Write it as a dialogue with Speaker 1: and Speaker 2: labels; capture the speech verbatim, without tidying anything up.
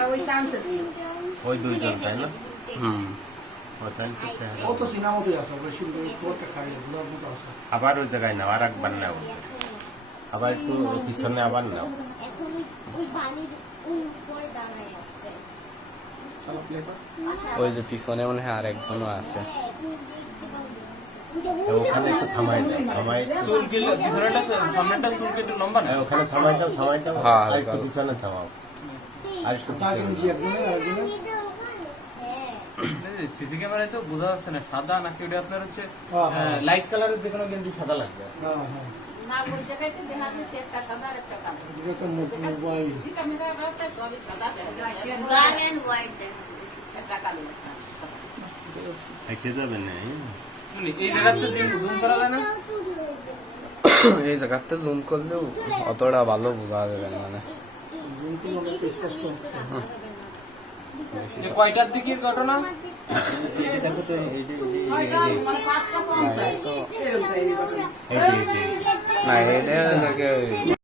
Speaker 1: আমরা ওই চান্সে ছিলাম।
Speaker 2: ওই দুইজন তাই না?
Speaker 3: হুম
Speaker 4: কত সিনেমাতেই আছে ওই শুরু করে তোরটা খাই ব্লগ মতো আছে
Speaker 2: আবার ওই জায়গায় নাও, আর একবার নাও, আবার একটু পিছনে আবার নাও।
Speaker 5: এখন ওই বাড়ির ওই উপরে দাঁড়ায় আছে।
Speaker 4: চলো প্লে কর
Speaker 3: ওই যে পিছনে মনে হয় আর একজনও আছে।
Speaker 2: ওখানে একটু থামাই দাও, থামাই
Speaker 6: চুল কি পিছনেটা সামনেটা চুল কি একটু লম্বা না?
Speaker 2: ওখানে থামাই দাও, থামাই দাও,
Speaker 3: হ্যাঁ,
Speaker 2: আর একটু
Speaker 3: হালকা।
Speaker 2: পিছনে থামাও, আর একটু
Speaker 4: তাকে
Speaker 2: পিছনে।
Speaker 4: কি একজনের আরেকজনের
Speaker 6: সিসি ক্যামেরায় তো বোঝা যাচ্ছে না সাদা নাকি ওটা আপনার হচ্ছে
Speaker 4: হ্যাঁ, হ্যাঁ।
Speaker 6: লাইট কালারের যে কোনো গেঞ্জি সাদা লাগবে।
Speaker 4: হ্যাঁ হ্যাঁ
Speaker 1: না ওই জায়গাতে দেখা যাচ্ছে একটা সাদা আর একটা কালো।
Speaker 4: এটা তো মোবাইল
Speaker 1: যেটা মেয়েরা রাখতে তবে সাদা দেখা যায়।
Speaker 5: ব্ল্যাক এন্ড হোয়াইট
Speaker 1: একটা কালো একটা।
Speaker 2: হেঁটে যাবে না?
Speaker 6: মানে এই জায়গাতে জুম করা যায় না?
Speaker 3: এই জায়গাতে জুম করলেও অতটা ভালো বোঝা যাবে না, মানে
Speaker 4: জুম করলে অনেক স্পষ্ট হচ্ছে
Speaker 6: যে কয়টার দিকের ঘটনা?
Speaker 2: এই দেখো তো, এই যে
Speaker 1: ছয়টা মানে পাঁচটা পঞ্চাশ। এরকম এই ঘটনা।
Speaker 2: এই যে এই যে
Speaker 3: না এটা